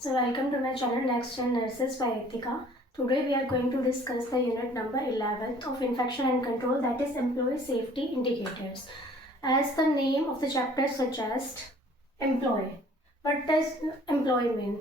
So welcome to my channel Next Gen Nurses by Ritika. Today we are going to discuss the unit number 11th of infection and control, that is employee safety indicators. As the name of the chapter suggests, employee. What does employee mean?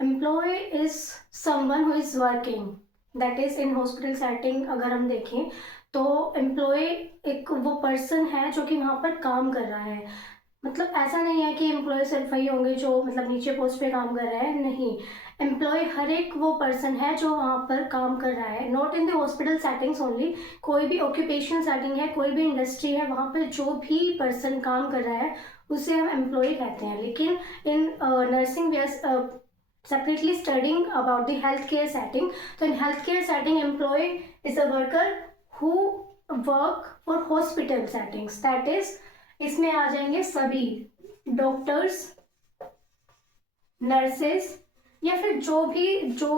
Employee is someone who is working. That is in hospital setting अगर हम देखें तो employ एक वो person है जो कि वहाँ पर काम कर रहा है. मतलब ऐसा नहीं है कि एम्प्लॉय सिर्फ वही होंगे जो मतलब नीचे पोस्ट पे काम कर रहे हैं. नहीं, एम्प्लॉय हर एक वो पर्सन है जो वहाँ पर काम कर रहा है. Not in the hospital settings only, कोई भी ऑक्यूपेशन सेटिंग है, कोई भी इंडस्ट्री है, वहाँ पर जो भी पर्सन काम कर रहा है उसे हम एम्प्लॉय कहते हैं. लेकिन इन nursing we are separately studying about the healthcare setting. So in healthcare setting, employee is a worker who work for hospital settings. That is, इसमें आ जाएंगे सभी डॉक्टर्स, नर्सेस या फिर जो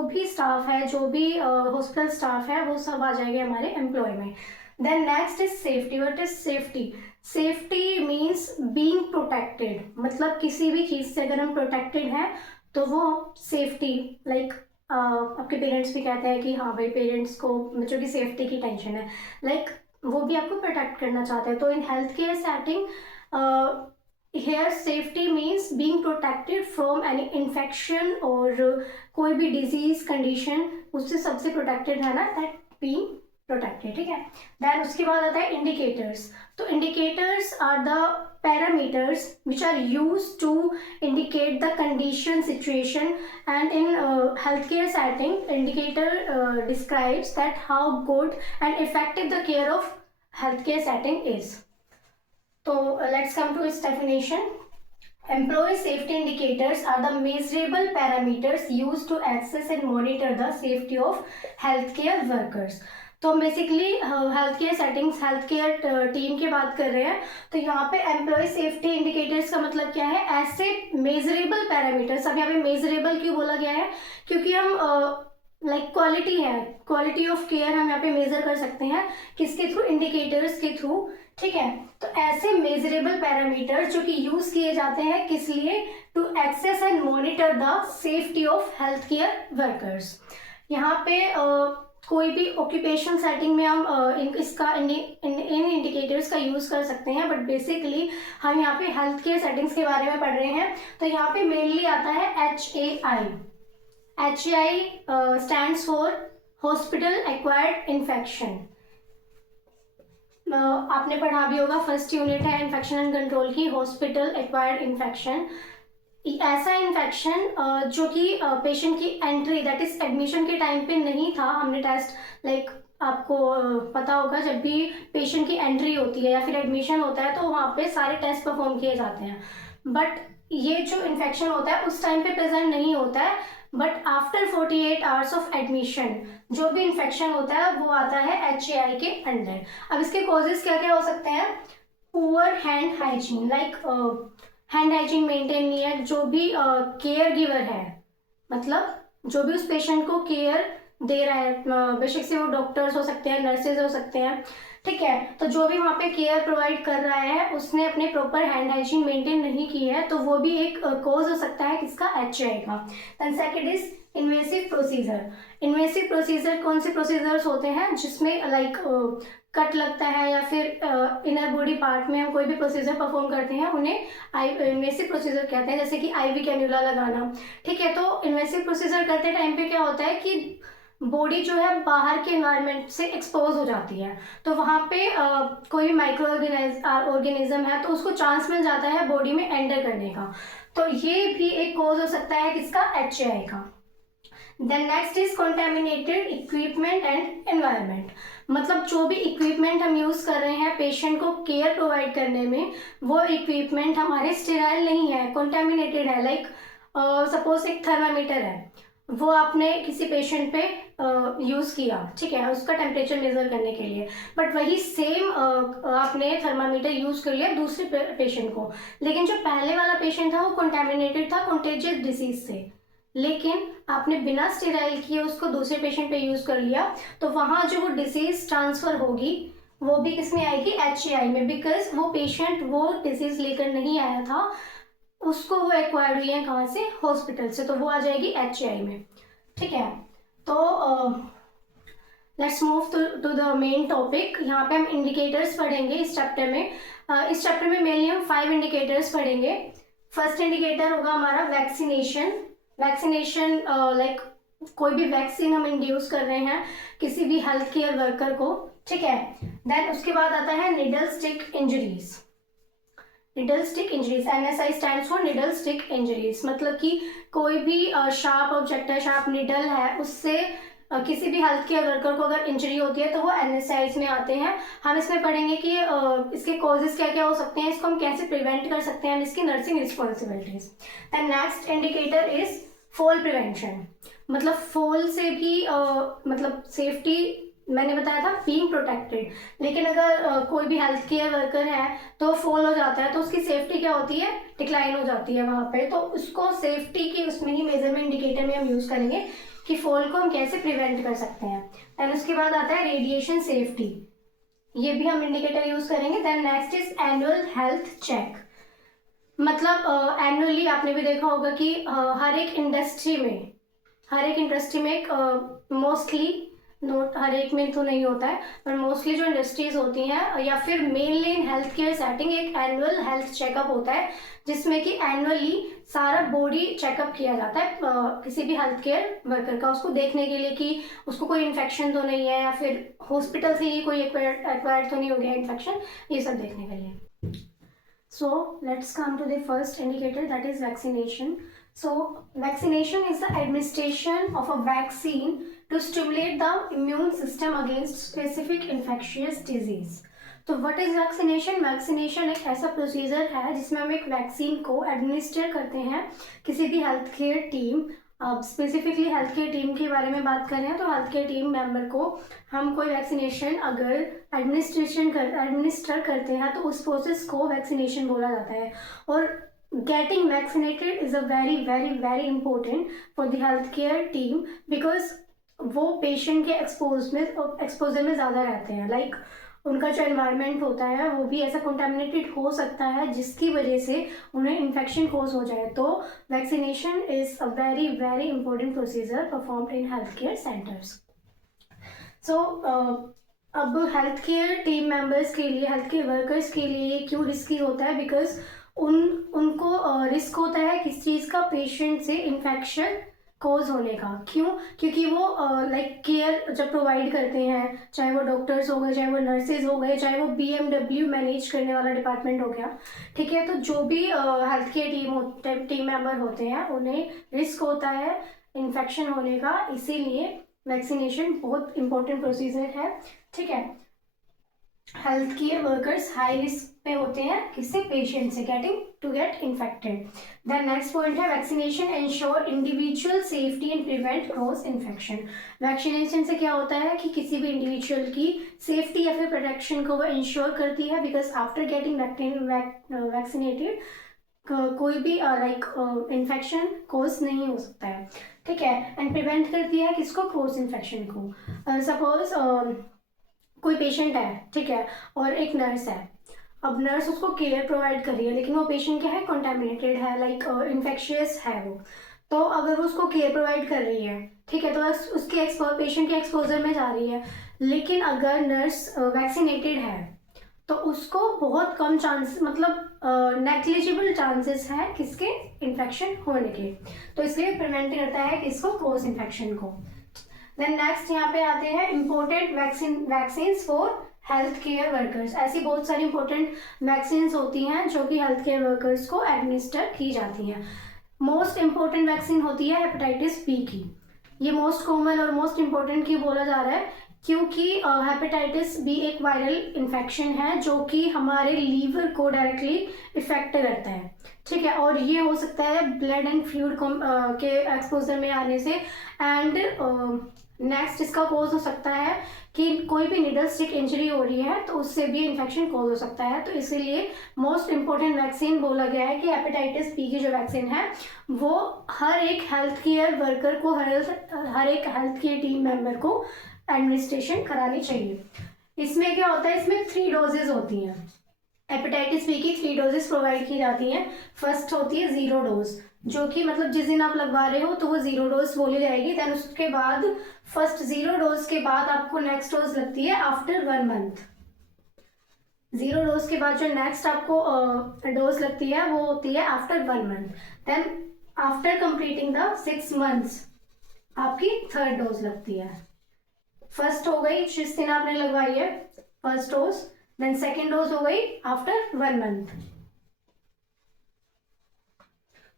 भी स्टाफ है, जो भी हॉस्पिटल स्टाफ है, वो सब आ जाएंगे हमारे एम्प्लॉय में. Then next is safety. What is safety? Safety means being protected. मतलब किसी भी चीज़ से अगर हम प्रोटेक्टेड हैं तो वो सेफ्टी, लाइक आपके पेरेंट्स भी कहते हैं कि हाँ भाई पेरेंट्स को बच्चों की सेफ्टी की टेंशन है, लाइक वो भी आपको प्रोटेक्ट करना चाहते हैं. तो in health care setting here safety means being protected from any infection और कोई भी डिजीज कंडीशन, उससे सबसे प्रोटेक्टेड है ना, दैट बीइंग प्रोटेक्टेड. ठीक है. देन उसके बाद आता है इंडिकेटर्स. तो indicators are the parameters which are used to indicate the condition, situation, and in healthcare setting, indicator describes that how good and effective the care of healthcare setting is. So let's come to its definition. Employee safety indicators are the measurable parameters used to assess and monitor the safety of healthcare workers. तो हम basically health care settings, health care team की बात कर रहे हैं. तो यहाँ पे एम्प्लॉय सेफ्टी इंडिकेटर्स का मतलब क्या है? ऐसे मेजरेबल पैरामीटर्स. अब यहाँ पे मेजरेबल क्यों बोला गया है? क्योंकि हम लाइक क्वालिटी है, क्वालिटी ऑफ केयर हम यहाँ पे मेजर कर सकते हैं किसके थ्रू? इंडिकेटर्स के थ्रू. ठीक है. तो ऐसे मेजरेबल पैरामीटर्स जो कि यूज किए जाते हैं किस लिए? To access and monitor the safety of health care workers. यहाँ पे कोई भी ऑक्यूपेशन सेटिंग में हम इन इंडिकेटर्स का यूज़ कर सकते हैं, बट बेसिकली हम यहाँ पे हेल्थ केयर सेटिंग्स के बारे में पढ़ रहे हैं. तो यहाँ पे मेनली आता है HAI. HAI stands for hospital acquired infection. आपने पढ़ा भी होगा, फर्स्ट यूनिट है इन्फेक्शन एंड कंट्रोल की, हॉस्पिटल एक्वायर्ड इन्फेक्शन. ऐसा इन्फेक्शन जो कि पेशेंट की एंट्री, दैट इज एडमिशन के टाइम पे नहीं था. हमने टेस्ट लाइक आपको पता होगा, जब भी पेशेंट की एंट्री होती है या फिर एडमिशन होता है तो वहाँ पे सारे टेस्ट परफॉर्म किए जाते हैं. बट ये जो इन्फेक्शन होता है उस टाइम पे प्रेजेंट नहीं होता है, but after 48 hours of admission जो भी इन्फेक्शन होता है वो आता है HAI के अंडर. अब इसके कॉजेज क्या क्या हो सकते हैं? Poor hand hygiene, like hand hygiene maintain नहीं है. जो भी केयर गिवर है, मतलब जो भी उस पेशेंट को केयर दे रहा है, बेशक से वो डॉक्टर्स हो सकते हैं, नर्सेज हो सकते हैं. ठीक है. तो जो भी वहाँ पे केयर प्रोवाइड कर रहा है उसने अपने प्रॉपर हैंड हाइजीन मेंटेन नहीं की है, तो वो भी एक कॉज हो सकता है किसका? HAI का. Then second is invasive procedure. Invasive procedure कौन से प्रोसीजर्स होते हैं? जिसमें लाइक कट लगता है या फिर इनर बॉडी पार्ट में हम कोई भी प्रोसीजर परफॉर्म करते हैं, उन्हें इन्वेसिव प्रोसीजर कहते हैं. जैसे कि IV कैन्यूला लगाना. ठीक है. तो इन्वेसिव प्रोसीजर करते टाइम पे क्या होता है कि बॉडी जो है बाहर के एनवायरनमेंट से एक्सपोज हो जाती है, तो वहाँ पे कोई भी माइक्रो ऑर्गेनिज्म है तो उसको चांस मिल जाता है बॉडी में एंटर करने का. तो ये भी एक कॉज हो सकता है किसका? HAI का. Then next is contaminated equipment and environment. मतलब जो भी इक्विपमेंट हम यूज़ कर रहे हैं पेशेंट को केयर प्रोवाइड करने में, वो इक्विपमेंट हमारे स्टेराइल नहीं है, कंटेमिनेटेड है. लाइक सपोज एक थर्मामीटर है, वो आपने किसी पेशेंट पे यूज़ किया, ठीक है, उसका टेम्परेचर मेज़र करने के लिए, बट वही सेम आपने थर्मामीटर यूज़ कर लिया दूसरे पेशेंट को, लेकिन जो पहले वाला पेशेंट था वो कंटेमिनेटेड था कंटेजियस डिसीज से, लेकिन आपने बिना स्टेराइल किए उसको दूसरे पेशेंट पे यूज़ कर लिया, तो वहाँ जो वो डिसीज़ ट्रांसफ़र होगी वो भी किस में आएगी? HAI में, बिकॉज वो पेशेंट वो डिसीज़ लेकर नहीं आया था, उसको वो एक्वायर्ड हुई है कहाँ से, हॉस्पिटल से, तो वो आ जाएगी HAI में। ठीक है, तो let's move to the main topic. यहाँ पे हम इंडिकेटर्स पढ़ेंगे इस चैप्टर में। इस चैप्टर में मेनली हम 5 इंडिकेटर्स पढ़ेंगे। फर्स्ट इंडिकेटर होगा हमारा वैक्सीनेशन। वैक्सीनेशन लाइक कोई भी वैक्सीन हम इंड्यूस कर रहे हैं किसी भी हेल्थ केयर वर्कर को, ठीक है। देन उसके बाद आता है needle stick injuries. Needle stick injuries, NSI stands for needle stick injuries, मतलब कि कोई भी शार्प ऑब्जेक्ट है, शार्प निडल है, उससे किसी भी हेल्थ केयर वर्कर को अगर इंजरी होती है तो वो NSIs में आते हैं। हम इसमें पढ़ेंगे कि इसके कॉजेज क्या क्या हो सकते हैं, इसको हम कैसे प्रिवेंट कर सकते हैं, इसकी nursing responsibilities. Then next indicator is fall prevention, मतलब फॉल से भी मतलब सेफ्टी मैंने बताया था बीइंग प्रोटेक्टेड, लेकिन अगर कोई भी हेल्थ केयर वर्कर है तो फॉल हो जाता है तो उसकी सेफ्टी क्या होती है, डिक्लाइन हो जाती है वहाँ पे। तो उसको सेफ्टी की उसमें ही मेजरमेंट इंडिकेटर में हम यूज़ करेंगे कि फॉल को हम कैसे प्रिवेंट कर सकते हैं। एंड उसके बाद आता है रेडिएशन सेफ्टी, ये भी हम इंडिकेटर यूज़ करेंगे। Then next is annual health check, मतलब एनुअली आपने भी देखा होगा कि हर एक इंडस्ट्री में मोस्टली, नोट हर एक में तो नहीं होता है, पर मोस्टली जो इंडस्ट्रीज होती हैं या फिर मेनली इन हेल्थ केयर सेटिंग एक एनुअल हेल्थ चेकअप होता है, जिसमें कि एनुअली सारा बॉडी चेकअप किया जाता है किसी भी हेल्थ केयर वर्कर का, उसको देखने के लिए कि उसको कोई इन्फेक्शन तो नहीं है या फिर हॉस्पिटल से ही कोई एक्वायर्ड तो नहीं हो गया इन्फेक्शन, ये सब देखने के लिए। So let's come to the first indicator, that is vaccination. So vaccination is the administration of a vaccine to stimulate the immune system against specific infectious disease. तो व्हाट इज वैक्सीनेशन? वैक्सीनेशन एक ऐसा procedure है जिसमें हम एक vaccine को administer करते हैं किसी भी हेल्थ केयर टीम, अब स्पेसिफिकली हेल्थ केयर टीम के बारे में बात करें तो हेल्थ केयर टीम मेंबर को हम कोई वैक्सीनेशन अगर एडमिनिस्टर करते हैं तो उस प्रोसेस को वैक्सीनेशन बोला जाता है। और getting vaccinated is a very very very important for the health care team, because वो पेशेंट के एक्सपोजर में ज़्यादा रहते हैं। लाइक उनका जो एनवायरनमेंट होता है वो भी ऐसा कंटामिनेटेड हो सकता है जिसकी वजह से उन्हें इन्फेक्शन कॉज हो जाए। तो vaccination is a very very important procedure performed in health care centres. So अब हेल्थ केयर टीम मेंबर्स के लिए, हेल्थ केयर वर्कर्स के लिए क्यों रिस्की होता है? बिकॉज उनको रिस्क होता है किस चीज़ का? पेशेंट से इन्फेक्शन कॉज होने का। क्यों? क्योंकि वो लाइक केयर जब प्रोवाइड करते हैं, चाहे वो डॉक्टर्स हो गए, चाहे वो नर्सेज हो गए, चाहे वो BMW मैनेज करने वाला डिपार्टमेंट हो गया, ठीक है। तो जो भी हेल्थ केयर टीम मेंबर होते हैं उन्हें रिस्क होता है इन्फेक्शन होने का, इसीलिए वैक्सीनेशन बहुत इंपॉर्टेंट प्रोसीजर है, ठीक है। Health care workers high risk पे होते हैं किससे? पेशेंट से get infected. Then next point है vaccination ensure individual safety and prevent cross infection. Vaccination से क्या होता है कि किसी भी इंडिविजुअल की सेफ्टी या फिर प्रोटेक्शन को वो इंश्योर करती है, बिकॉज आफ्टर गेटिंग वैक्सीनेटेड कोई भी लाइक इन्फेक्शन कॉज नहीं हो सकता है, ठीक है। एंड प्रिवेंट करती है किसको? क्रॉस इन्फेक्शन को। सपोज कोई पेशेंट है, ठीक है, और एक नर्स है। अब नर्स उसको केयर प्रोवाइड कर रही है, लेकिन वो पेशेंट क्या है? कंटामिनेटेड है, लाइक इन्फेक्शियस है वो। तो अगर वो उसको केयर प्रोवाइड कर रही है, ठीक है, तो उसके पेशेंट के एक्सपोजर में जा रही है, लेकिन अगर नर्स वैक्सीनेटेड है तो उसको बहुत कम चांस, मतलब नेग्लिजिबल चांसेस है किसके? इन्फेक्शन होने के। तो इसलिए प्रिवेंट करता है किसको? क्रॉस इन्फेक्शन को। देन नेक्स्ट यहाँ पे आते हैं important vaccine for health care workers. ऐसी बहुत सारी इंपॉर्टेंट वैक्सीन होती हैं जो कि हेल्थ केयर वर्कर्स को एडमिनिस्टर की जाती हैं। मोस्ट इंपॉर्टेंट वैक्सीन होती है हेपेटाइटिस बी की। ये मोस्ट कॉमन और मोस्ट इंपॉर्टेंट की बोला जा रहा है क्योंकि हेपेटाइटिस बी एक वायरल इन्फेक्शन है जो कि हमारे लीवर को डायरेक्टली इफेक्ट करता है, ठीक है। और ये हो सकता है ब्लड एंड फ्लूइड के एक्सपोजर में आने से। एंड नेक्स्ट इसका कॉज हो सकता है कि कोई भी निडल स्टिक इंजरी हो रही है तो उससे भी इन्फेक्शन कॉज हो सकता है। तो इसीलिए मोस्ट इंपॉर्टेंट वैक्सीन बोला गया है कि हेपेटाइटिस बी की जो वैक्सीन है वो हर एक हेल्थ केयर वर्कर को, हर एक हेल्थ केयर टीम मेंबर को एडमिनिस्ट्रेशन करानी चाहिए। इसमें क्या होता है? इसमें 3 डोजेज होती हैं। हेपेटाइटिस बी की 3 डोजेस प्रोवाइड की जाती हैं। फर्स्ट होती है 0 डोज, जो कि मतलब जिस दिन आप लगवा रहे हो तो वो 0 डोज बोली जाएगी। देन उसके बाद फर्स्ट 0 डोज के बाद आपको नेक्स्ट डोज लगती है आफ्टर 1 मंथ। 0 डोज के बाद जो नेक्स्ट आपको डोज लगती है वो होती है after 1 month. Then after completing the 6 months आपकी 3rd डोज लगती है। फर्स्ट हो गई जिस दिन आपने लगवाई है first dose, then second dose हो गई आफ्टर 1 मंथ।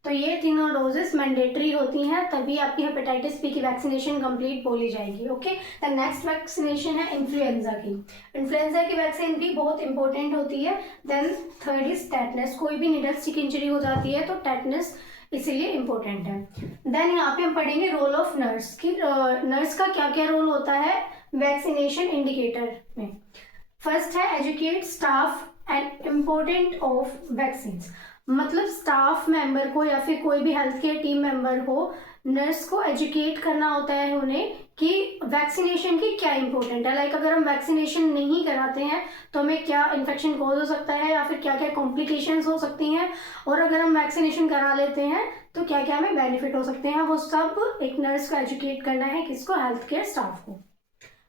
तो ये तीनों डोजेस मैंडेटरी होती हैं, तभी आपकी हेपेटाइटिस बी की वैक्सीनेशन कंप्लीट बोली जाएगी। ओके, द नेक्स्ट वैक्सीनेशन है इन्फ्लुएंजा की। इन्फ्लुएंजा की वैक्सीन भी बहुत इंपॉर्टेंट होती है। Then third is tetanus. कोई भी निडल स्टिक इंजरी हो जाती है तो टेटनस इसीलिए इम्पोर्टेंट है। देन यहाँ पे हम पढ़ेंगे रोल ऑफ नर्स की। नर्स का क्या क्या रोल होता है वैक्सीनेशन इंडिकेटर में। फर्स्ट है educate staff and important of vaccine. मतलब स्टाफ मेंबर को या फिर कोई भी हेल्थ केयर टीम मेंबर हो, नर्स को एजुकेट करना होता है उन्हें कि वैक्सीनेशन की क्या इंपॉर्टेंट है। लाइक अगर हम वैक्सीनेशन नहीं कराते हैं तो हमें क्या इन्फेक्शन कॉज हो सकता है या फिर क्या क्या कॉम्प्लिकेशंस हो सकती हैं, और अगर हम वैक्सीनेशन करा लेते हैं तो क्या क्या हमें बेनिफिट हो सकते हैं, वो सब एक नर्स को एजुकेट करना है। किसको? हेल्थ केयर स्टाफ को।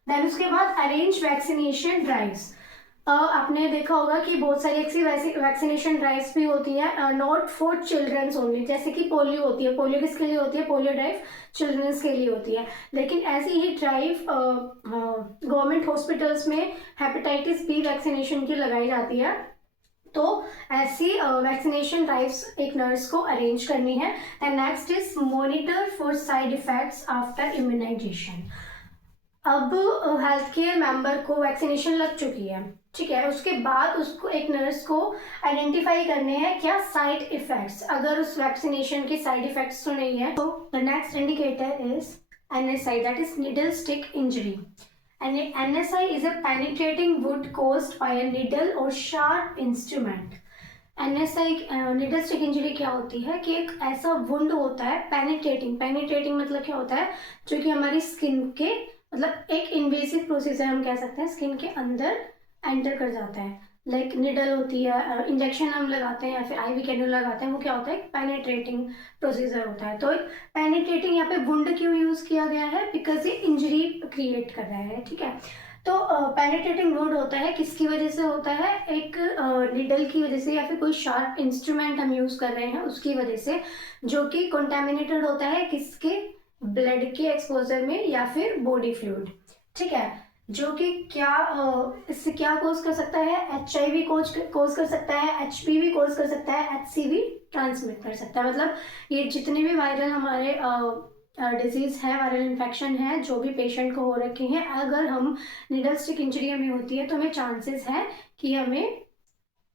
देन उसके बाद अरेंज वैक्सीनेशन ड्राइव्स। आपने देखा होगा कि बहुत सारी ऐसी वैक्सीनेशन ड्राइव्स भी होती हैं, नॉट फॉर चिल्ड्रंस ओनली। जैसे कि पोलियो होती है, पोलियो किसके लिए होती है? पोलियो ड्राइव चिल्ड्रंस के लिए होती है। लेकिन ऐसी ही ड्राइव गवर्नमेंट हॉस्पिटल्स में हेपेटाइटिस बी वैक्सीनेशन की लगाई जाती है। तो ऐसी वैक्सीनेशन ड्राइव्स एक नर्स को अरेंज करनी है। And next is monitor for side effects after immunisation. अब हेल्थ केयर मेंबर को वैक्सीनेशन लग चुकी है, ठीक है, उसके बाद उसको एक नर्स को आइडेंटिफाई करने हैं क्या साइड इफेक्ट्स। अगर उस वैक्सीनेशन के साइड इफेक्ट्स तो नहीं है, तो the next indicator is NSI, that is needle stick injury. NSI is a penetrating wound caused by a needle or sharp instrument. NSI needle stick injury क्या होती है कि एक ऐसा वुंड होता है पेनिट्रेटिंग मतलब क्या होता है, जो कि हमारी स्किन के मतलब एक इन्वेसिव प्रोसीजर हम कह सकते हैं, स्किन के अंदर एंटर कर जाता है। लाइक निडल होती है, इंजेक्शन हम लगाते हैं या फिर IV कैन्यूल लगाते हैं, वो क्या होता है? पेनिट्रेटिंग प्रोसीजर होता है। तो पेनिट्रेटिंग यहाँ पे वुंड क्यों यूज किया गया है? बिकॉज ये इंजरी क्रिएट कर रहा है, ठीक है। तो पेनिट्रेटिंग वुंड होता है किसकी वजह से होता है? एक निडल की वजह से या फिर कोई शार्प इंस्ट्रूमेंट हम यूज कर रहे हैं उसकी वजह से, जो कि कंटेमिनेटेड होता है किसके? ब्लड के एक्सपोजर में या फिर बॉडी फ्लूइड, ठीक है, जो कि क्या इससे क्या कोज कर सकता है? HIV कोज कर सकता है, HPV कोज कर सकता है, HCV ट्रांसमिट कर सकता है। मतलब ये जितने भी वायरल हमारे डिजीज है, वायरल इन्फेक्शन है, जो भी पेशेंट को हो रखे हैं, अगर हम निडल स्टिक इंजरी हमें होती है तो हमें चांसेस है कि हमें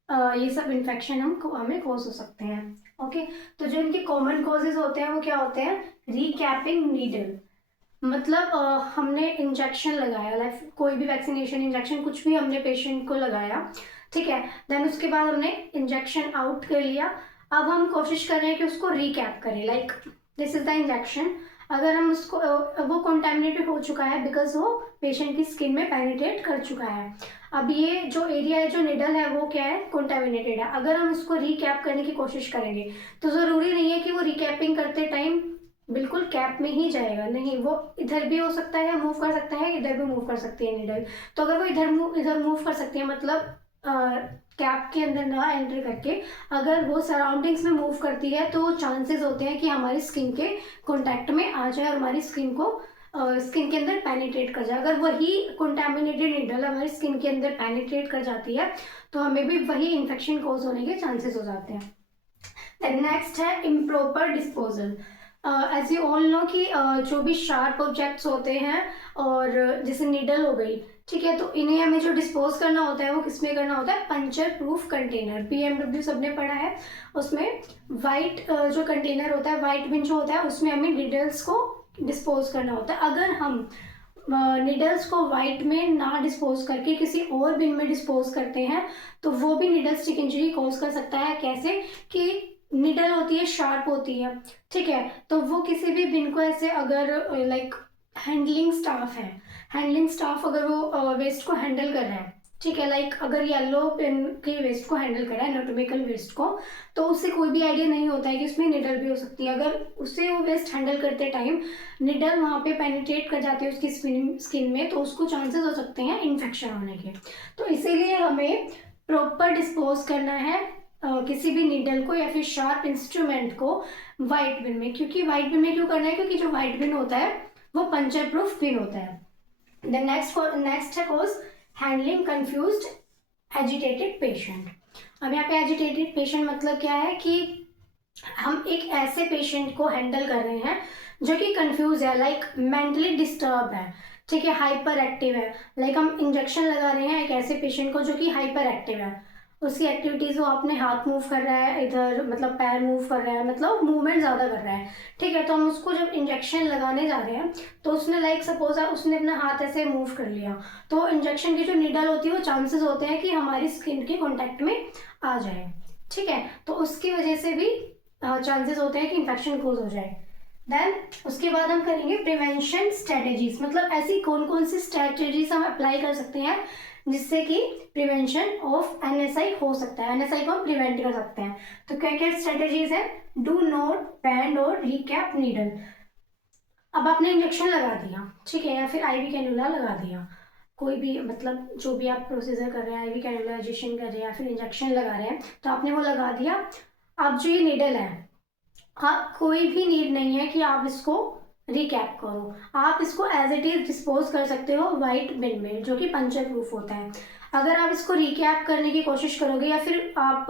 ये सब इन्फेक्शन हमें कोज हो सकते हैं। ओके, तो जो इनके कॉमन कॉजेज होते हैं वो क्या होते हैं? रीकैपिंग नीडल, मतलब हमने इंजेक्शन लगाया, लाइक कोई भी वैक्सीनेशन इंजेक्शन कुछ भी हमने पेशेंट को लगाया, ठीक है, देन उसके बाद हमने इंजेक्शन आउट कर लिया। अब हम कोशिश कर रहे हैं कि उसको रिकैप करें, like this is the injection. अगर हम उसको वो कंटेमिनेटेड हो चुका है बिकॉज वो पेशेंट की स्किन में पेनिट्रेट कर चुका है। अब ये जो एरिया है, जो निडल है, वो क्या है? कंटेमिनेटेड है। अगर हम उसको रिकैप करने की कोशिश करेंगे तो ज़रूरी नहीं है कि वो रिकैपिंग करते टाइम बिल्कुल कैप में ही जाएगा, नहीं, वो इधर भी हो सकता है, मूव कर सकता है, इधर भी मूव कर सकती है निडल। तो अगर वो इधर मूव कर सकती है, मतलब कैप के अंदर ना एंटर करके अगर वो सराउंडिंग्स में मूव करती है, तो चांसेस होते हैं कि हमारी स्किन के कॉन्टैक्ट में आ जाए और हमारी स्किन को स्किन के अंदर पेनिट्रेट कर जाए। अगर वही कंटामिनेटेड निडल हमारी स्किन के अंदर पेनिट्रेट कर जाती है तो हमें भी वही इन्फेक्शन कोज होने के चांसेस हो जाते हैं। नेक्स्ट है improper disposal. As you all know कि जो भी शार्प ऑब्जेक्ट्स होते हैं और जैसे नीडल हो गई, ठीक है, तो इन्हें हमें जो डिस्पोज करना होता है वो किसमें करना होता है? Puncture proof container. BMW सबने पढ़ा है, उसमें वाइट जो कंटेनर होता है, वाइट बिन जो होता है, उसमें हमें नीडल्स को डिस्पोज करना होता है। अगर हम नीडल्स को वाइट में ना डिस्पोज करके किसी और बिन में डिस्पोज करते हैं तो वो भी नीडल स्टिक इंजरी कॉज कर सकता है। कैसे? कि निडल होती है, शार्प होती है, ठीक है, तो वो किसी भी बिन को ऐसे अगर लाइक हैंडलिंग स्टाफ अगर वो वेस्ट को हैंडल कर रहा है ठीक है, लाइक अगर येलो पेन के वेस्ट को हैंडल करा है, एनाटॉमिकल वेस्ट को, तो उससे कोई भी आइडिया नहीं होता है कि उसमें निडल भी हो सकती है। अगर उससे वो वेस्ट हैंडल करते टाइम निडल वहाँ पे पेनिट्रेट कर जाती है उसकी स्किन में, तो उसको चांसेस हो सकते हैं इन्फेक्शन होने के। तो इसीलिए हमें प्रॉपर डिस्पोज करना है किसी भी निडल को या फिर शार्प इंस्ट्रूमेंट को वाइट बिन में। क्योंकि वाइट बिन में क्यों करना है, क्योंकि जो वाइट बिन होता है वो पंचर प्रूफ बिन होता है। देन नेक्स्ट है course handling confused agitated patient. अब यहाँ पे एजिटेटेड पेशेंट मतलब क्या है कि हम एक ऐसे पेशेंट को हैंडल कर रहे हैं जो कि कंफ्यूज है, लाइक मेंटली डिस्टर्ब है, ठीक है, हाइपर एक्टिव है। लाइक हम इंजेक्शन लगा रहे हैं एक ऐसे पेशेंट को जो कि हाइपर एक्टिव है, उसकी एक्टिविटीज़, वो अपने हाथ मूव कर रहा है इधर, मतलब पैर मूव कर रहा है, मतलब मूवमेंट ज़्यादा कर रहा है, ठीक है। तो हम उसको जब इंजेक्शन लगाने जा रहे हैं तो उसने लाइक सपोज उसने अपना हाथ ऐसे मूव कर लिया, तो इंजेक्शन की जो नीडल होती है वो चांसेस होते हैं कि हमारी स्किन के कॉन्टैक्ट में आ जाए, ठीक है। तो उसकी वजह से भी चांसेस होते हैं कि इन्फेक्शन कोज हो जाए। देन उसके बाद हम करेंगे प्रिवेंशन स्ट्रेटेजीज, मतलब ऐसी कौन कौन सी स्ट्रेटेजीज हम अप्लाई कर सकते हैं जिससे कि प्रिवेंशन ऑफ एनएसआई हो सकता है, एनएसआई को हम प्रिवेंट कर सकते हैं। तो क्या क्या स्ट्रेटेजीज है? डू नॉट बैंड और रिकैप नीडल। अब आपने इंजेक्शन लगा दिया, ठीक है, या फिर आईवी कैनुला लगा दिया, कोई भी मतलब जो भी आप प्रोसीजर कर रहे हैं, आईवी कैनुलाइजेशन कर रहे हैं या फिर इंजेक्शन लगा रहे हैं, तो आपने वो लगा दिया। अब जो ये नीडल है, हाँ, कोई भी नीड नहीं है कि आप इसको रिकैप करो, आप इसको एज इट इज डिस्पोज कर सकते हो वाइट बिन में जो कि पंचर प्रूफ होता है। अगर आप इसको रिकैप करने की कोशिश करोगे या फिर आप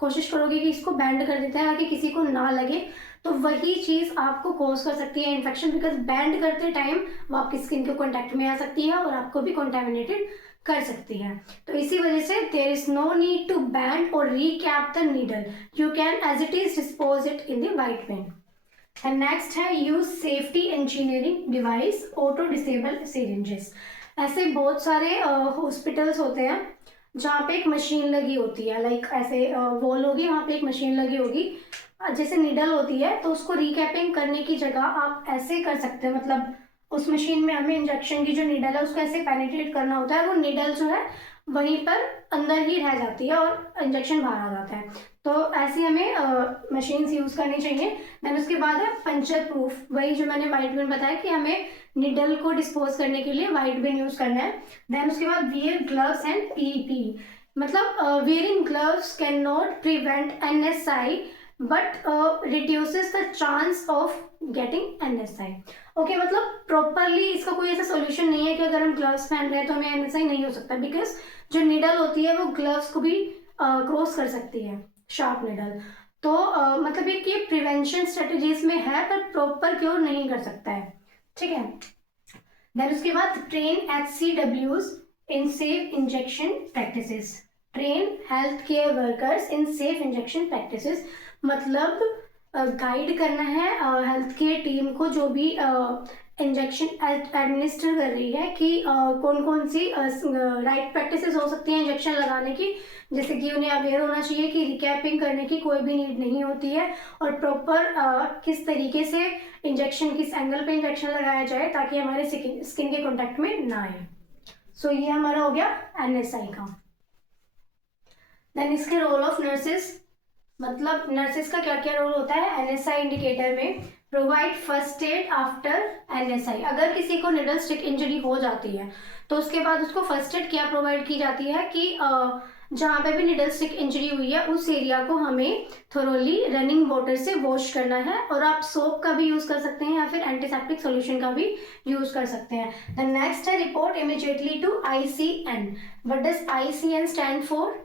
कोशिश करोगे कि इसको बैंड कर देते हैं ताकि किसी को ना लगे, तो वही चीज़ आपको कॉज कर सकती है इन्फेक्शन, बिकॉज बैंड करते टाइम वो आपकी स्किन के कॉन्टैक्ट में आ सकती है और आपको भी कॉन्टेमिनेटेड कर सकती है। तो इसी वजह से there is no need to bend और recap the needle, you can as it is dispose it in the white bin. And next है use safety engineering device auto disable syringes. ऐसे बहुत सारे हॉस्पिटल्स होते हैं जहाँ पे एक मशीन लगी होती है, लाइक ऐसे वॉल होगी, वहाँ पे एक मशीन लगी होगी, जैसे नीडल होती है, तो उसको रिकैपिंग करने की जगह आप ऐसे कर सकते हैं, मतलब उस मशीन में हमें इंजेक्शन की जो नीडल है उसको ऐसे पेनिट्रेट करना होता है, वो नीडल जो है वहीं पर अंदर ही रह जाती है और इंजेक्शन बाहर आ जाता है। तो ऐसी हमें मशीन्स यूज़ करनी चाहिए। देन उसके बाद है पंचर प्रूफ, वही जो मैंने वाइट बिन बताया कि हमें निडल को डिस्पोज करने के लिए वाइट बिन यूज़ करना है। देन उसके बाद वियर ग्लव्स एंड पीईपी, मतलब wearing gloves can not prevent NSI but reduces the chance of getting NSI. Okay, मतलब प्रॉपरली इसका कोई ऐसा सॉल्यूशन नहीं है कि अगर हम ग्लव्स पहन रहे हैं तो हमें एनएसआई नहीं हो सकता, बिकॉज जो निडल होती है वो ग्लव्स को भी क्रॉस कर सकती है, शार्प निडल। तो मतलब ये प्रिवेंशन स्ट्रेटजीज में है पर प्रॉपर क्योर नहीं कर सकता है, ठीक है। देन उसके बाद train HCWs in safe injection practices, train health care workers in safe injection practices, मतलब गाइड करना है हेल्थ केयर टीम को जो भी इंजेक्शन एडमिनिस्टर कर रही है कि कौन कौन सी राइट प्रैक्टिसेस हो सकती हैं इंजेक्शन लगाने की, जैसे कि उन्हें अवेयर होना चाहिए कि रिकैपिंग करने की कोई भी नीड नहीं होती है और प्रॉपर किस तरीके से इंजेक्शन, किस एंगल पे इंजेक्शन लगाया जाए ताकि हमारे स्किन के कॉन्टैक्ट में ना आए। सो ये हमारा हो गया एनएसआई का। देन इसके रोल ऑफ नर्सेस, मतलब नर्सेस का क्या क्या रोल होता है एनएसआई इंडिकेटर में? Provide first aid after NSI, अगर किसी को निडल स्टिक इंजरी हो जाती है तो उसके बाद उसको फर्स्ट एड क्या प्रोवाइड की जाती है कि जहाँ पे भी निडल स्टिक इंजरी हुई है उस एरिया को हमें थोरोली रनिंग वाटर से वॉश करना है, और आप सोप का भी यूज़ कर सकते हैं या फिर एंटीसेप्टिक सॉल्यूशन का भी यूज़ कर सकते हैं। द नेक्स्ट है report immediately to ICN। What does ICN stand for?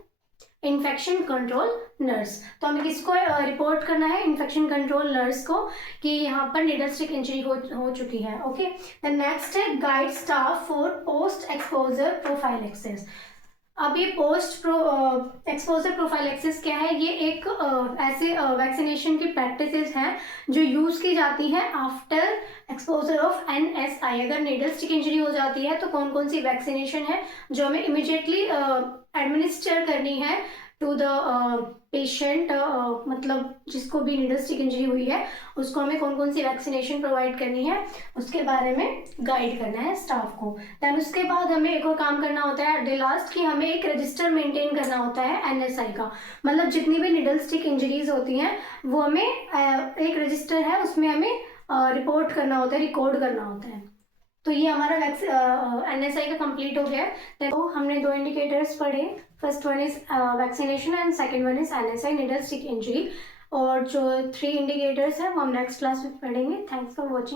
Infection control nurse. तो हमें किसको रिपोर्ट करना है? इन्फेक्शन कंट्रोल नर्स को कि यहाँ पर निडल स्टिक इंजरी हो चुकी है। ओके, द नेक्स्ट है guide staff for post exposure prophylaxis. अब ये पोस्ट एक्सपोजर प्रोफाइलेक्सिस क्या है? ये एक ऐसे वैक्सीनेशन की प्रैक्टिसेस हैं जो यूज़ की जाती है आफ्टर एक्सपोजर ऑफ NSI। अगर निडल स्टिक इंजरी हो जाती है तो कौन कौन सी वैक्सीनेशन है जो हमें इमिडिएटली एडमिनिस्टर करनी है टू द पेशेंट, मतलब जिसको भी निडल स्टिक इंजरी हुई है उसको हमें कौन कौन सी वैक्सीनेशन प्रोवाइड करनी है उसके बारे में गाइड करना है स्टाफ को। देन उसके बाद हमें एक और काम करना होता है द लास्ट, कि हमें एक रजिस्टर मेंटेन करना होता है एनएसआई का। मतलब जितनी भी निडल स्टिक इंजरीज होती हैं वो हमें एक रजिस्टर है उसमें हमें रिपोर्ट करना होता है, रिकॉर्ड करना होता है। तो ये हमारा एनएसआई का कंप्लीट हो गया। तो हमने 2 इंडिकेटर्स पढ़े, first one is vaccination and second one is NSI needle stick injury, और जो 3 इंडिकेटर्स है वो हम नेक्स्ट क्लास में पढ़ेंगे। Thanks for watching.